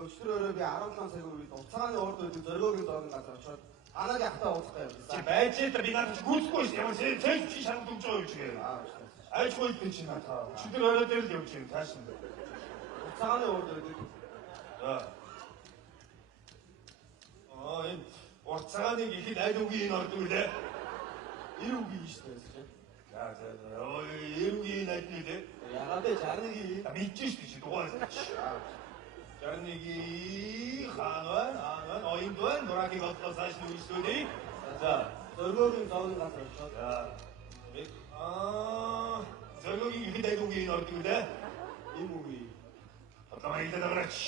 Өчигдөр би 17 цагийн үед уцааны урд байдаг зоригоогийн зооны газар очоод анагийн ахтаа ууцтай явсан. Чи байж тэр би надад гүйцэхгүй ш. Ямар цэц чи шанал дүнж байгаа юм чи. Айчгүй би чи надаа. Өчигдөр орой дээр л явж байна тааш. Уцааны урд байдаг. Энэ уцааныг ихэд аль үгийн ордог үлээ? Ир үгийн шүү дээ. Ир үгийн аль нь үлээ? Ягаад вэ? 61-ийн. Мэдчихэж шүү чи дугаар. 61-ийн хаан оюун нураагийн бодлоо цааш нь үйлчлүүлээ. За, зоригоогийн зооны газар очоод. зоригоогийн ихэд аль үгийн ордог үлээ? Им үгийн. Одоо хэлээд аваач.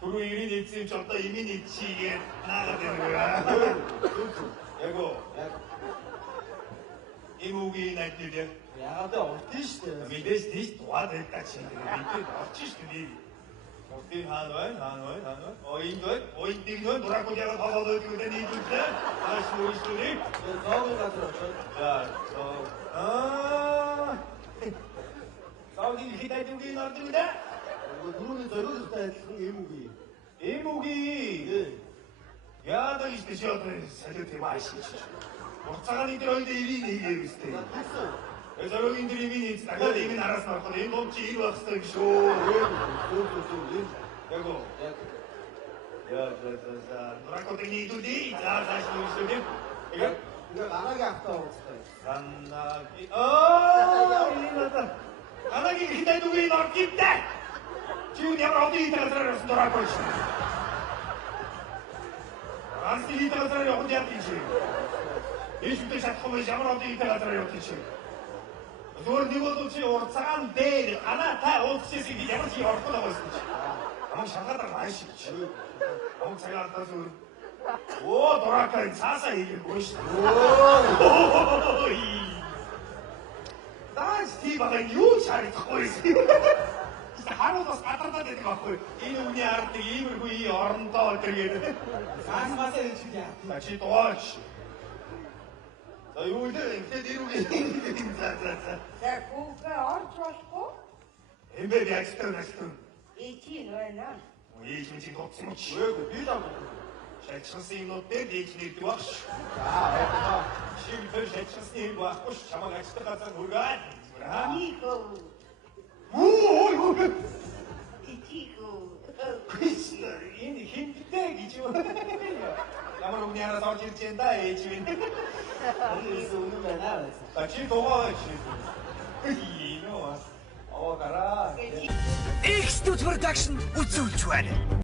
Түрүү ирийн эзэн ч одоо имийн эзчигээд наагаад байна. Яго. Имүүгийн найднууд Ягаад вэ? Уртын шүү дээ. мэдээж тийш дугаад байдаг чинь. Мэдээд орчих шүү дээ. Уртын хаан байна. Оюун дэгнөө дураагүй ягаад хоолоод байдаг вэ? нийлүүлээ. Ааш мөрөстэй. Зооны газар очоод. Зоогийн хитэд үгийн ордог үү? Түрүүний зоригтой адилхан им үгийн. Им үгийн. Яагаад гэж тийш одоо салют юм ааш. Уцааны дээр ойлд ирийн хийгээв үстэй. Зоригийн дээр имийн хийж дахиад имийн араас нь ороход энэ том чи ир байх хэрэгтэй шүү. Яго. Дуракот нийлүүлээ. Зааш нүсүлээ. Ингээ анагийн ахтаа ууцтай. Анагийн хитэд үгийн орд гимтэй. Чи ямар одын хитээс дуракот шүү. Анси хитээс явах яах юм чи? Ишүүтэй шатахгүй ямар одын хитээс явах юм чи? Зүгээр нэг бол чи урцаан дээр анаа та ууцчихсан гэж ямар чи орох байгаа юм чи? Ам шахаад байгаа шүү чи. Ам цагаатаа зүгээр. Оо дуракаа цаасаа хийгээгүй шүү. Даас тий багын юу шаарахгүй юм. Харуулаас гадардаг гэдэг байхгүй. Энэ үний ард нэг иймэрхүү орондоо тэргээд. Цаасмаас энэ чи яа. Чи дууч. За юу нэ ингээд ирүүгээ. За хүүгээ орж болохгүй. Эмбэ ястан. Ичи байна. Ийж чи гоцсон чи. Үгүй би л Шачсан юмнууд дээр ийж нэгдэг багш. Шимпэр шачсан юм багш. Чамаг ажтай газар хүргээд. Нико. Оо. Ичико. Кришна, энэ хинттэй гэж юу? Ямар өмнө яраас орж ирж энэ да ээж минь. үнэн байна. Чи дуугаа чи. Ийно. Оо гараа. X2 production үзүүлж байна.